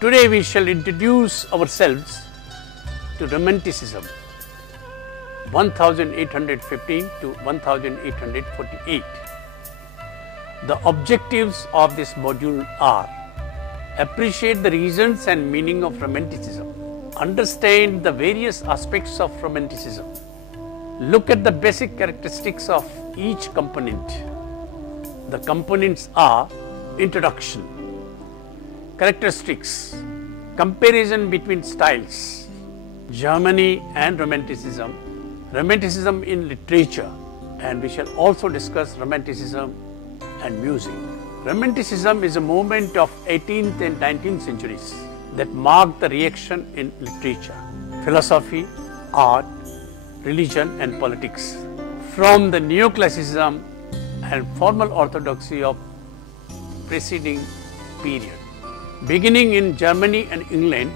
Today we shall introduce ourselves to Romanticism 1815 to 1848. The objectives of this module are: appreciate the reasons and meaning of Romanticism, understand the various aspects of Romanticism, look at the basic characteristics of each component. The components are: introduction, characteristics, comparison between styles, Germany and Romanticism, Romanticism in literature, and we shall also discuss Romanticism and music. Romanticism is a movement of 18th and 19th centuries that marked the reaction in literature, philosophy, art, religion and politics from the neoclassicism and formal orthodoxy of preceding period. Beginning in Germany and England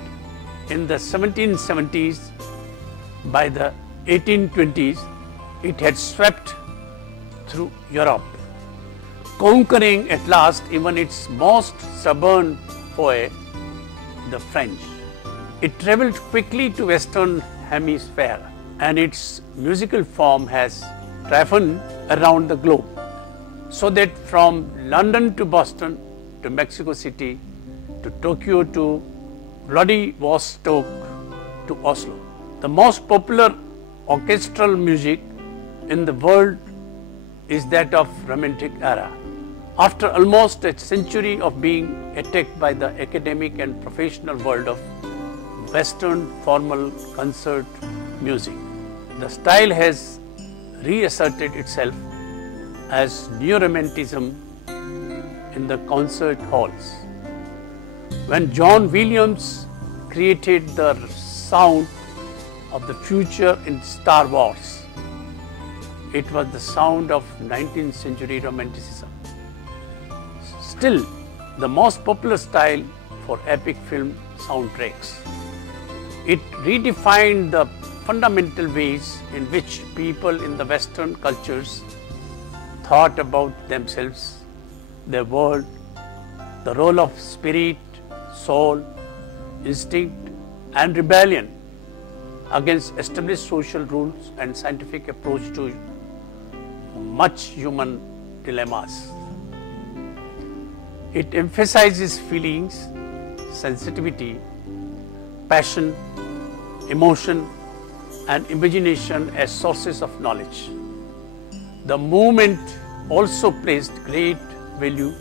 in the 1770s, by the 1820s it had swept through Europe, conquering at last even its most stubborn foe, the French. It travelled quickly to Western Hemisphere, and its musical form has traveled around the globe, so that from London to Boston to Mexico City to Tokyo to Vladivostok to Oslo. The most popular orchestral music in the world is that of Romantic era. After almost a century of being attacked by the academic and professional world of Western formal concert music, the style has reasserted itself as neo-romanticism in the concert halls. When John Williams created the sound of the future in Star Wars, it was the sound of 19th century Romanticism. Still, the most popular style for epic film soundtracks. It redefined the fundamental ways in which people in the Western cultures thought about themselves, their world, the role of spirit, soul, instinct and rebellion against established social rules and scientific approach to much human dilemmas. It emphasizes feelings, sensitivity, passion, emotion and imagination as sources of knowledge. The movement also placed great value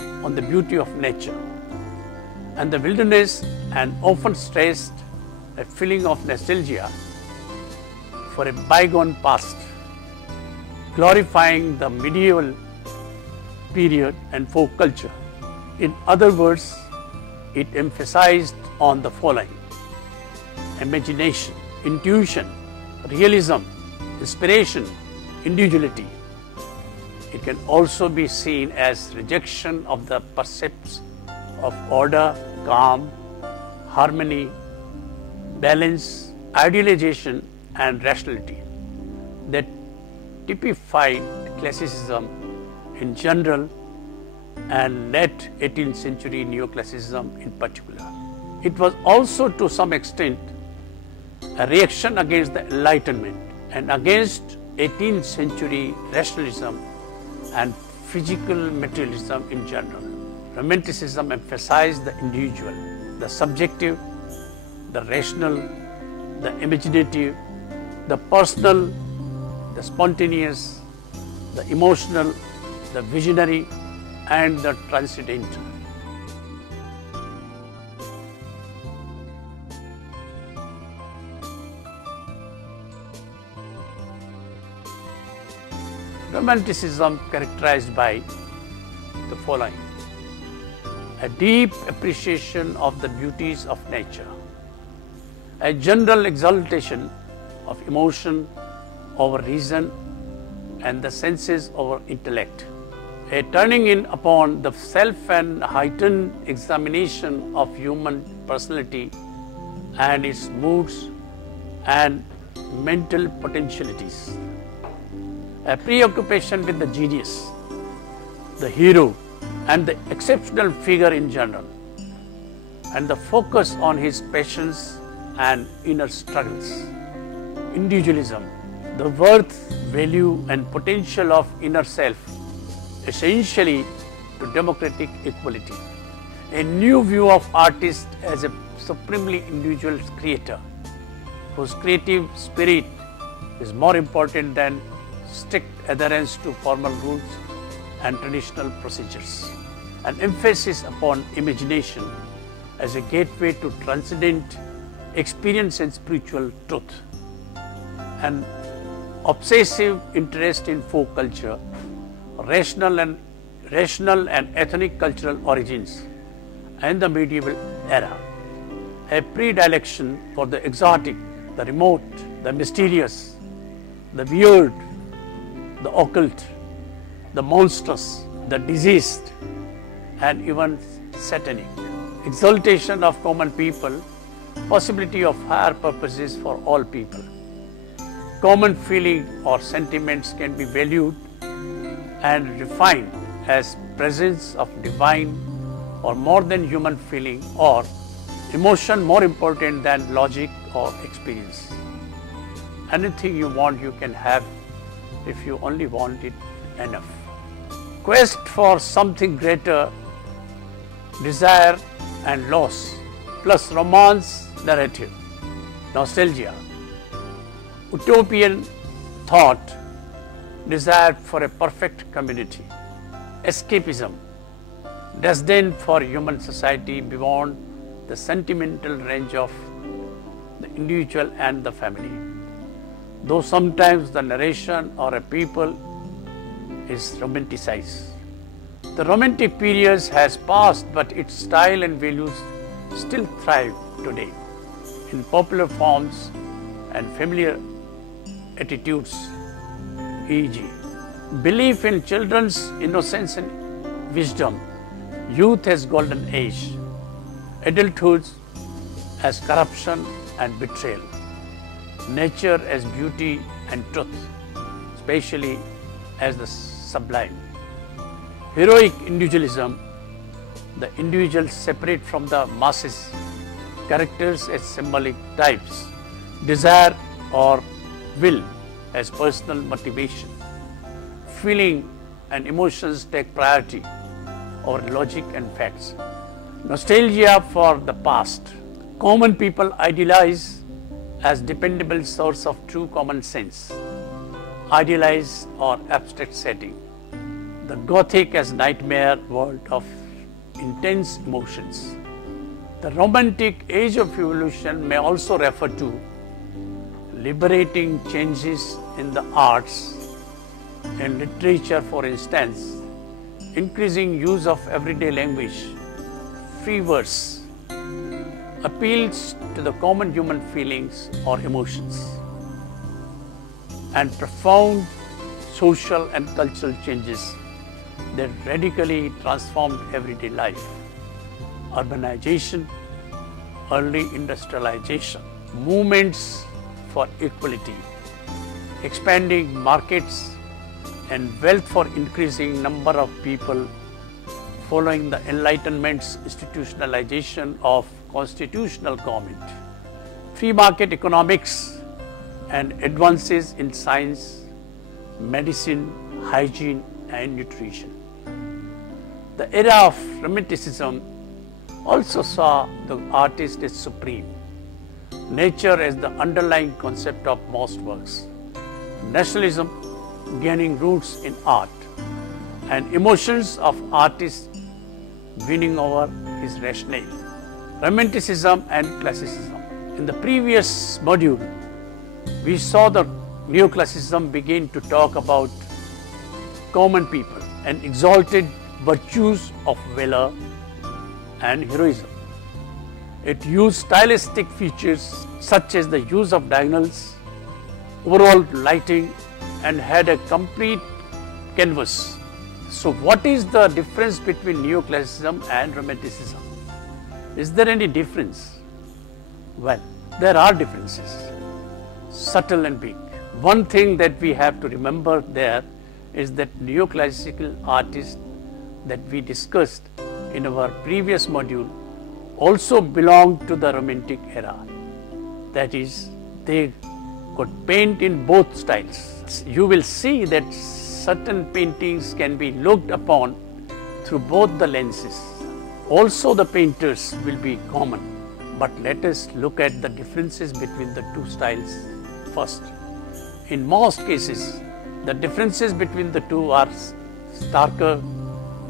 on the beauty of nature and the wilderness, and often stressed a feeling of nostalgia for a bygone past, glorifying the medieval period and folk culture. In other words, it emphasized on the following: imagination, intuition, realism, inspiration, individuality. It can also be seen as rejection of the precepts of order, calm, harmony, balance, idealization and rationality that typified classicism in general and late 18th century neoclassicism in particular. It was also to some extent a reaction against the Enlightenment and against 18th century rationalism and physical materialism in general. Romanticism emphasized the individual, the subjective, the rational, the imaginative, the personal, the spontaneous, the emotional, the visionary and the transcendental. Romanticism characterized by the following: a deep appreciation of the beauties of nature, a general exaltation of emotion over reason and the senses over intellect, a turning in upon the self and heightened examination of human personality and its moods and mental potentialities, a preoccupation with the genius, the hero and the exceptional figure in general, and the focus on his passions and inner struggles. Individualism, the worth, value and potential of inner self, essentially to democratic equality. A new view of artist as a supremely individual creator, whose creative spirit is more important than strict adherence to formal rules and traditional procedures. An emphasis upon imagination as a gateway to transcendent experience and spiritual truth. An obsessive interest in folk culture, rational and ethnic cultural origins, and the medieval era. A predilection for the exotic, the remote, the mysterious, the weird, the occult, the monstrous, the diseased, and even satanic. Exaltation of common people, possibility of higher purposes for all people. Common feeling or sentiments can be valued and refined as presence of divine or more than human feeling, or emotion more important than logic or experience. Anything you want you can have if you only want it enough. Quest for something greater, desire and loss, plus romance narrative, nostalgia, utopian thought, desire for a perfect community, escapism, disdain for human society beyond the sentimental range of the individual and the family. Though sometimes the narration or a people is romanticized. The romantic period has passed, but its style and values still thrive today in popular forms and familiar attitudes, e.g. belief in children's innocence and wisdom, youth as golden age, adulthood as corruption and betrayal, nature as beauty and truth, especially as the sublime. Heroic individualism, the individual separate from the masses, characters as symbolic types, desire or will as personal motivation, feeling and emotions take priority over logic and facts. Nostalgia for the past, common people idealize as dependable source of true common sense, idealized or abstract setting. The Gothic as nightmare world of intense emotions. The romantic age of evolution may also refer to liberating changes in the arts, in literature for instance, increasing use of everyday language, free verse, appeals to the common human feelings or emotions, and profound social and cultural changes that radically transformed everyday life. Urbanization, early industrialization, movements for equality, expanding markets and wealth for increasing number of people following the Enlightenment's institutionalization of constitutional government, free market economics and advances in science, medicine, hygiene and nutrition. The era of Romanticism also saw the artist as supreme, nature as the underlying concept of most works, nationalism gaining roots in art, and emotions of artists winning over his rationale. Romanticism and Classicism. In the previous module, we saw the Neoclassicism begin to talk about common people and exalted virtues of valor and heroism. It used stylistic features such as the use of diagonals, overall lighting, and had a complete canvas. So what is the difference between Neoclassicism and Romanticism? Is there any difference? Well, there are differences, subtle and big. One thing that we have to remember there is that neoclassical artists that we discussed in our previous module also belonged to the Romantic era. That is, they could paint in both styles. You will see that certain paintings can be looked upon through both the lenses. Also the painters will be common, but let us look at the differences between the two styles first. In most cases, the differences between the two are starker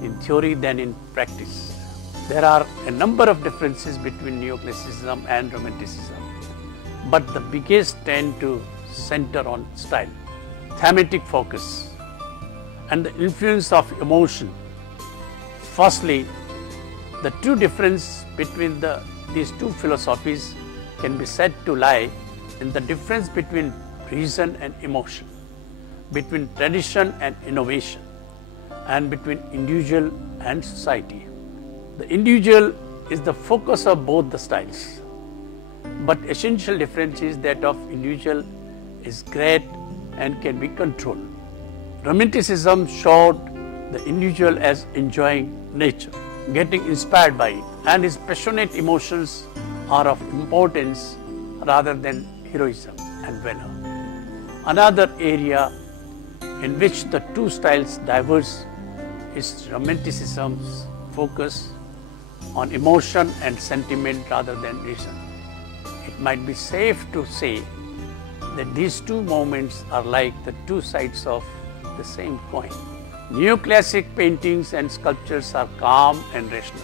in theory than in practice. There are a number of differences between Neoclassicism and Romanticism, but the biggest tend to center on style, thematic focus, and the influence of emotion. Firstly, the true difference between these two philosophies can be said to lie in the difference between reason and emotion, between tradition and innovation, and between individual and society. The individual is the focus of both the styles, but essential difference is that of individual is great and can be controlled. Romanticism showed the individual as enjoying nature, getting inspired by it, and his passionate emotions are of importance rather than heroism and valor. Another area in which the two styles diverge is Romanticism's focus on emotion and sentiment rather than reason. It might be safe to say that these two movements are like the two sides of the same coin. Neoclassic paintings and sculptures are calm and rational.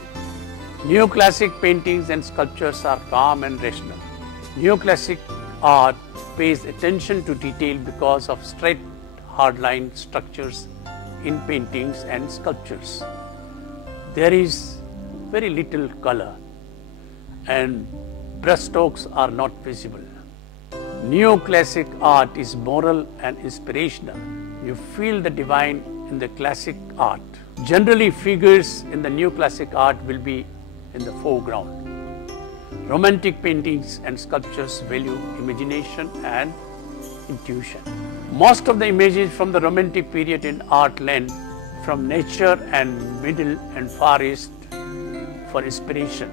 Neoclassic paintings and sculptures are calm and rational. Neoclassic art pays attention to detail because of straight, hard-line structures in paintings and sculptures. There is very little color and brushstrokes are not visible. Neoclassic art is moral and inspirational. You feel the divine in the classic art. Generally, figures in the neoclassic art will be in the foreground. Romantic paintings and sculptures value imagination and intuition. Most of the images from the Romantic period in art lend from nature and Middle and Far East for inspiration,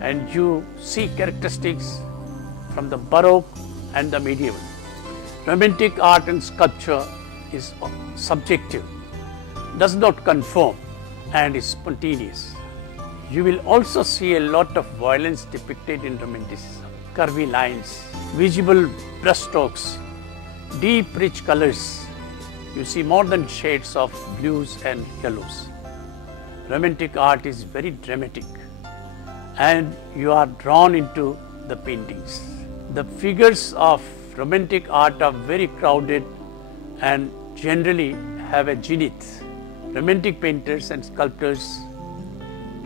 and you see characteristics from the Baroque and the medieval. Romantic art and sculpture is subjective, does not conform, and is spontaneous. You will also see a lot of violence depicted in Romanticism. Curvy lines, visible brushstrokes, deep rich colors. You see more than shades of blues and yellows. Romantic art is very dramatic and you are drawn into the paintings. The figures of Romantic art are very crowded and generally have a zenith. Romantic painters and sculptors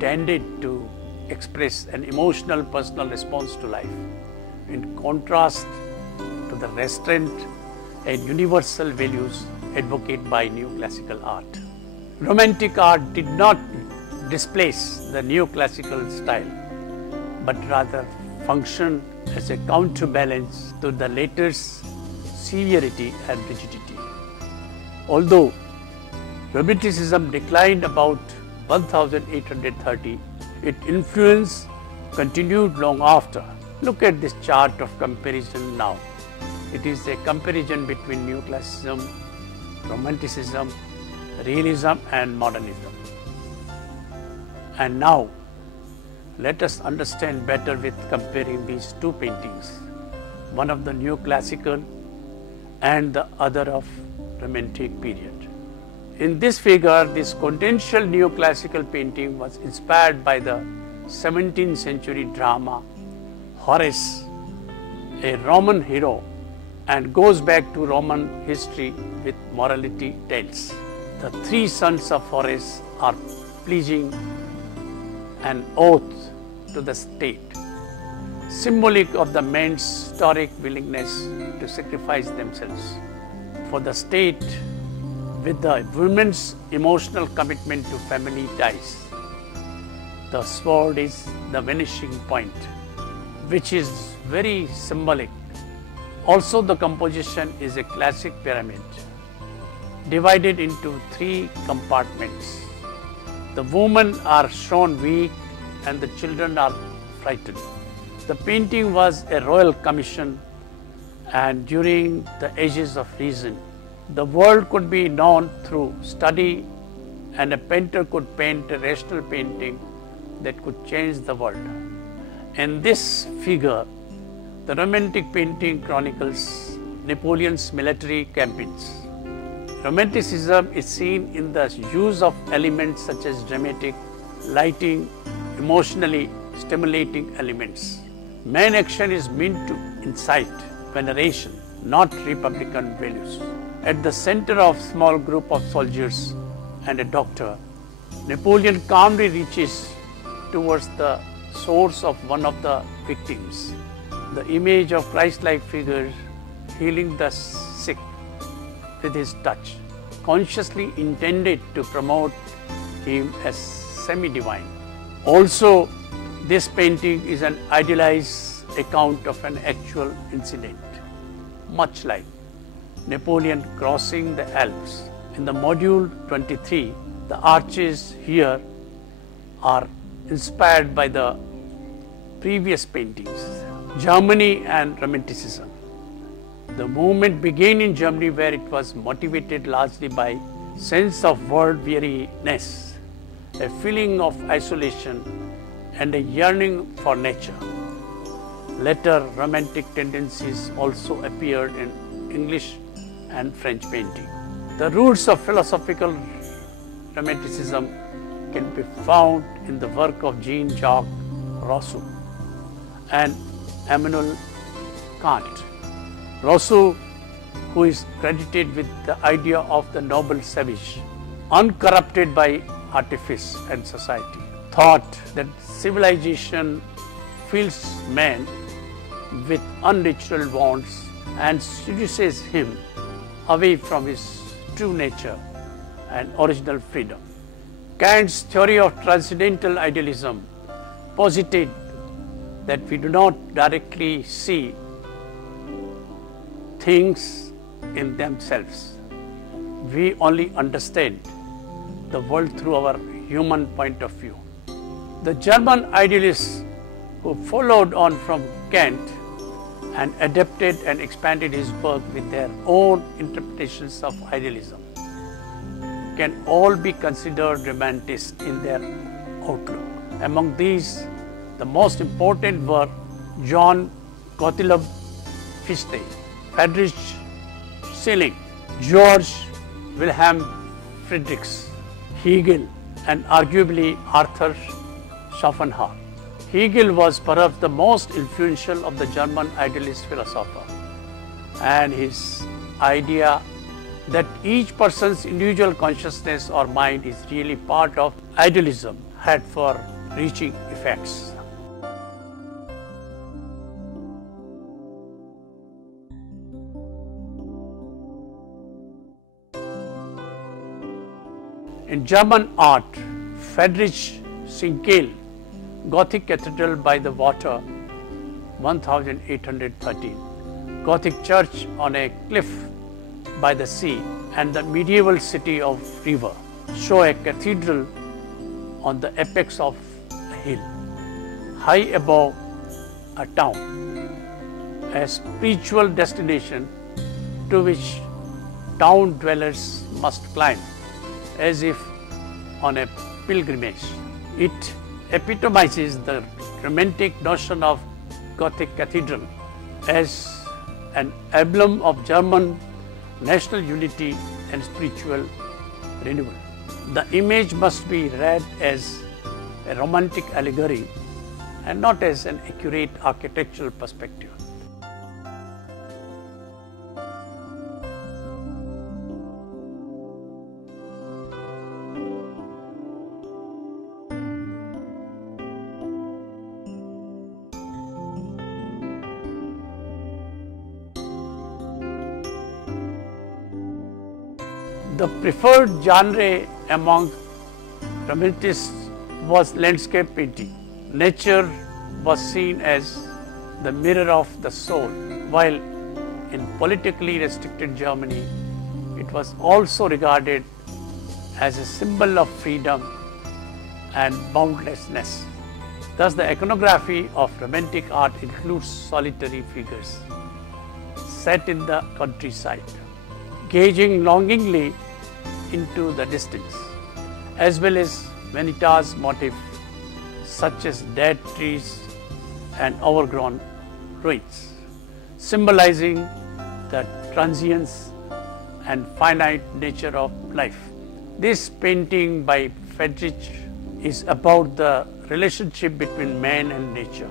tended to express an emotional personal response to life, in contrast to the restraint and universal values advocated by neoclassical art. Romantic art did not displace the neoclassical style, but rather functioned as a counterbalance to the latter's severity and rigidity. Although Romanticism declined about 1830, its influence continued long after. Look at this chart of comparison now. It is a comparison between Neoclassicism, Romanticism, Realism and Modernism. And now, let us understand better with comparing these two paintings, one of the Neoclassical and the other of Romantic period. In this figure, this quintessential neoclassical painting was inspired by the 17th century drama Horace, a Roman hero, and goes back to Roman history with morality tales. The three sons of Horace are pledging an oath to the state, symbolic of the men's historic willingness to sacrifice themselves for the state, with the women's emotional commitment to family ties. The sword is the vanishing point, which is very symbolic. Also, the composition is a classic pyramid, divided into three compartments. The women are shown weak and the children are frightened. The painting was a royal commission, and during the ages of reason, the world could be known through study, and a painter could paint a rational painting that could change the world. In this figure, the romantic painting chronicles Napoleon's military campaigns. Romanticism is seen in the use of elements such as dramatic, lighting, emotionally stimulating elements. Main action is meant to incite veneration, not republican values. At the center of a small group of soldiers and a doctor, Napoleon calmly reaches towards the source of one of the victims. The image of Christ-like figure healing the sick with his touch, consciously intended to promote him as semi-divine. Also, this painting is an idealized account of an actual incident, much like Napoleon crossing the Alps. In the module 23, the arches here are inspired by the previous paintings. Germany and Romanticism. The movement began in Germany, where it was motivated largely by sense of world weariness, a feeling of isolation, and a yearning for nature. Later, romantic tendencies also appeared in English and French painting. The roots of philosophical Romanticism can be found in the work of Jean-Jacques Rousseau and Immanuel Kant. Rousseau, who is credited with the idea of the noble savage, uncorrupted by artifice and society, thought that civilization fills man with unnatural wants and seduces him away from his true nature and original freedom. Kant's theory of transcendental idealism posited that we do not directly see things in themselves. We only understand the world through our human point of view. The German idealists who followed on from Kant and adapted and expanded his work with their own interpretations of idealism can all be considered romanticists in their outlook. Among these, the most important were John Gottlieb Fichte, Friedrich Schilling, George Wilhelm Friedrichs, Hegel, and arguably Arthur Schopenhauer. Hegel was perhaps the most influential of the German idealist philosophers, and his idea that each person's individual consciousness or mind is really part of idealism had far-reaching effects. In German art, Friedrich Schinkel, Gothic Cathedral by the Water, 1813, Gothic church on a cliff by the sea, and the medieval city of River show a cathedral on the apex of a hill, high above a town, a spiritual destination to which town dwellers must climb as if on a pilgrimage. It epitomizes the romantic notion of Gothic cathedral as an emblem of German national unity and spiritual renewal. The image must be read as a romantic allegory and not as an accurate architectural perspective. The preferred genre among Romanticists was landscape painting. Nature was seen as the mirror of the soul, while in politically restricted Germany, it was also regarded as a symbol of freedom and boundlessness. Thus, the iconography of romantic art includes solitary figures set in the countryside, gazing longingly into the distance, as well as vanitas motif such as dead trees and overgrown ruins, symbolizing the transience and finite nature of life. This painting by Friedrich is about the relationship between man and nature.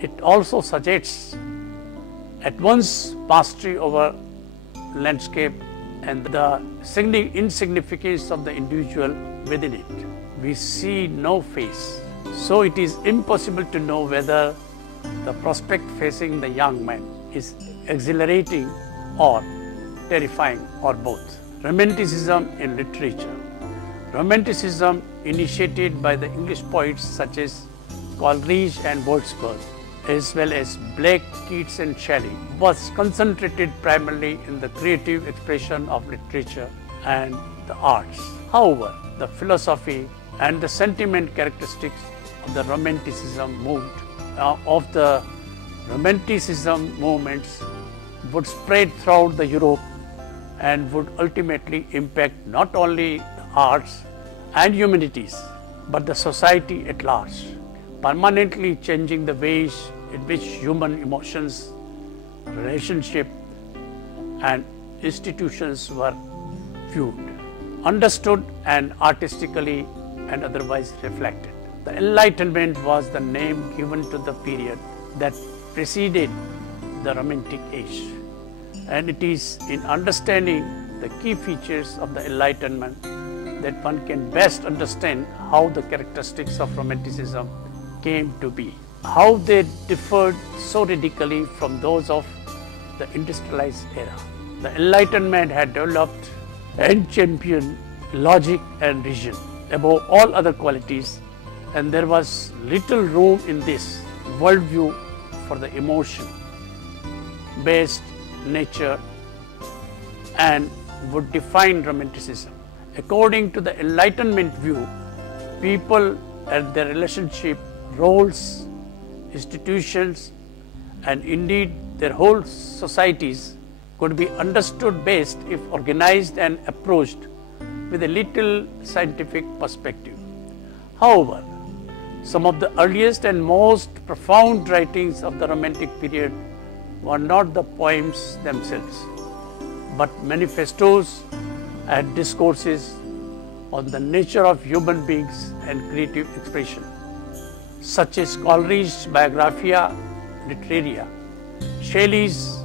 It also suggests at once mastery over landscape and the insignificance of the individual within it. We see no face, so it is impossible to know whether the prospect facing the young man is exhilarating or terrifying or both. Romanticism in literature. Romanticism, initiated by the English poets such as Coleridge and Wordsworth, as well as Blake, Keats and Shelley, was concentrated primarily in the creative expression of literature and the arts. However, the philosophy and the sentiment characteristics of the Romanticism movements would spread throughout the Europe and would ultimately impact not only the arts and humanities, but the society at large, permanently changing the ways in which human emotions, relationships, and institutions were viewed, understood, and artistically and otherwise reflected. The Enlightenment was the name given to the period that preceded the Romantic Age, and it is in understanding the key features of the Enlightenment that one can best understand how the characteristics of Romanticism came to be, how they differed so radically from those of the industrialized era. The Enlightenment had developed and championed logic and reason above all other qualities, and there was little room in this worldview for the emotion-based nature and would define Romanticism. According to the Enlightenment view, people and their relationship, roles, institutions, and indeed their whole societies could be understood best if organized and approached with a little scientific perspective. However, some of the earliest and most profound writings of the Romantic period were not the poems themselves, but manifestos and discourses on the nature of human beings and creative expression, such as Coleridge's Biographia Literaria, Shelley's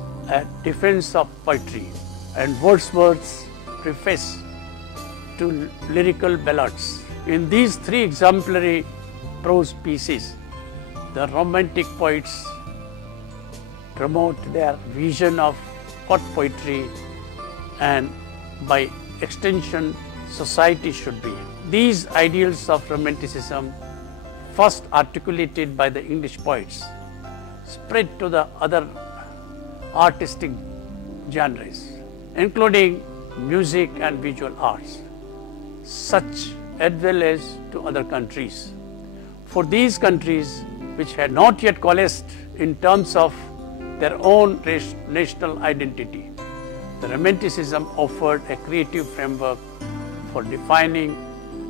Defense of Poetry, and Wordsworth's Preface to Lyrical Ballads. In these three exemplary prose pieces, the Romantic poets promote their vision of what poetry and by extension society should be. These ideals of Romanticism, first articulated by the English poets, spread to the other artistic genres, including music and visual arts, such as well as to other countries. For these countries which had not yet coalesced in terms of their own national identity, the Romanticism offered a creative framework for defining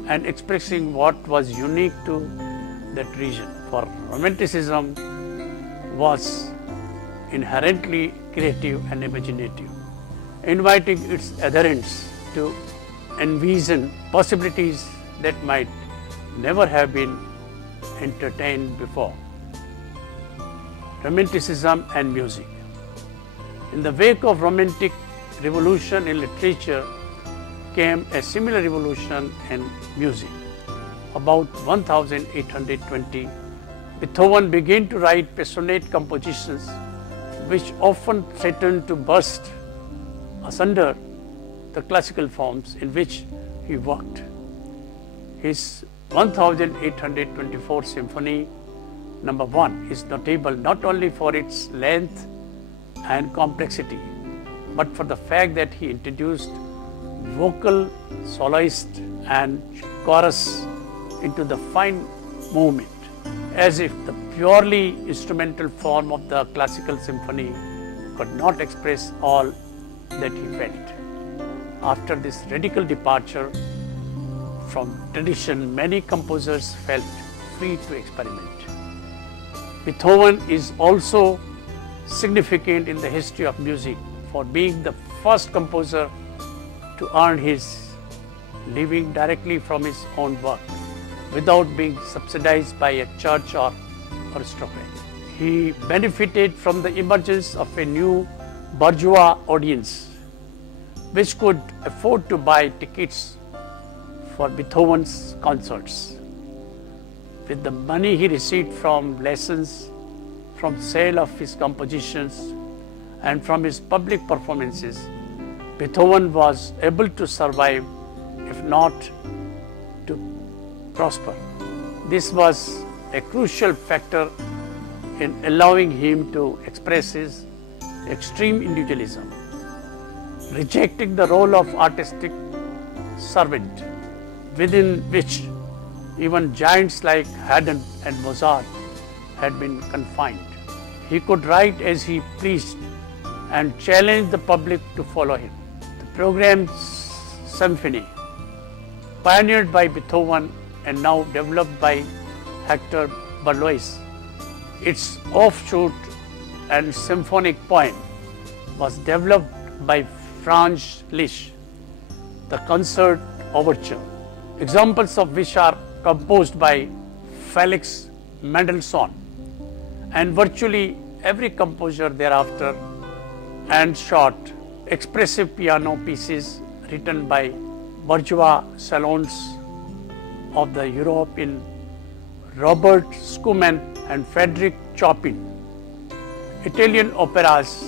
and expressing what was unique to that region. For Romanticism was inherently creative and imaginative, inviting its adherents to envision possibilities that might never have been entertained before. Romanticism and music. In the wake of Romantic revolution in literature came a similar revolution in music. About 1820, Beethoven began to write passionate compositions which often threatened to burst asunder the classical forms in which he worked. His 1824 Symphony No. 1 is notable not only for its length and complexity, but for the fact that he introduced vocal, soloist and chorus into the fine movement, as if the purely instrumental form of the classical symphony could not express all that he felt. After this radical departure from tradition, many composers felt free to experiment. Beethoven is also significant in the history of music for being the first composer to earn his living directly from his own work without being subsidized by a church or aristocrat. He benefited from the emergence of a new bourgeois audience which could afford to buy tickets for Beethoven's concerts. With the money he received from lessons, from sale of his compositions, and from his public performances, Beethoven was able to survive, if not to prosper. This was a crucial factor in allowing him to express his extreme individualism, rejecting the role of artistic servant, within which even giants like Haydn and Mozart had been confined. He could write as he pleased and challenge the public to follow him. The programmed symphony, pioneered by Beethoven and now developed by Hector Berlioz, its offshoot and symphonic poem was developed by Franz Liszt, the concert overture, examples of which are composed by Felix Mendelssohn and virtually every composer thereafter, and short, expressive piano pieces written by bourgeois salons of the Europe in Robert Schumann and Frédéric Chopin. Italian operas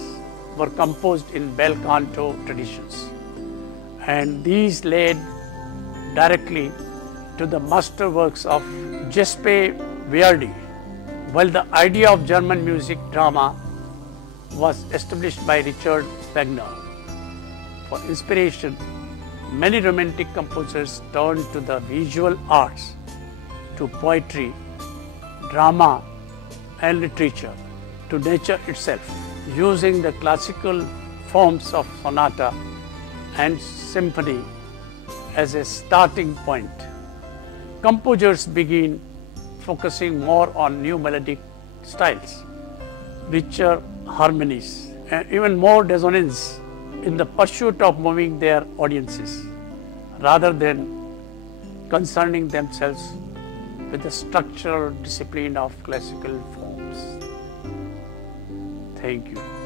were composed in bel canto traditions, and these led directly to the masterworks of Giuseppe Verdi, while the idea of German music drama was established by Richard Wagner. For inspiration, many romantic composers turned to the visual arts, to poetry, drama, and literature, to nature itself, using the classical forms of sonata and symphony as a starting point. Composers begin focusing more on new melodic styles, richer harmonies, and even more dissonance in the pursuit of moving their audiences, rather than concerning themselves with the structural discipline of classical forms. Thank you.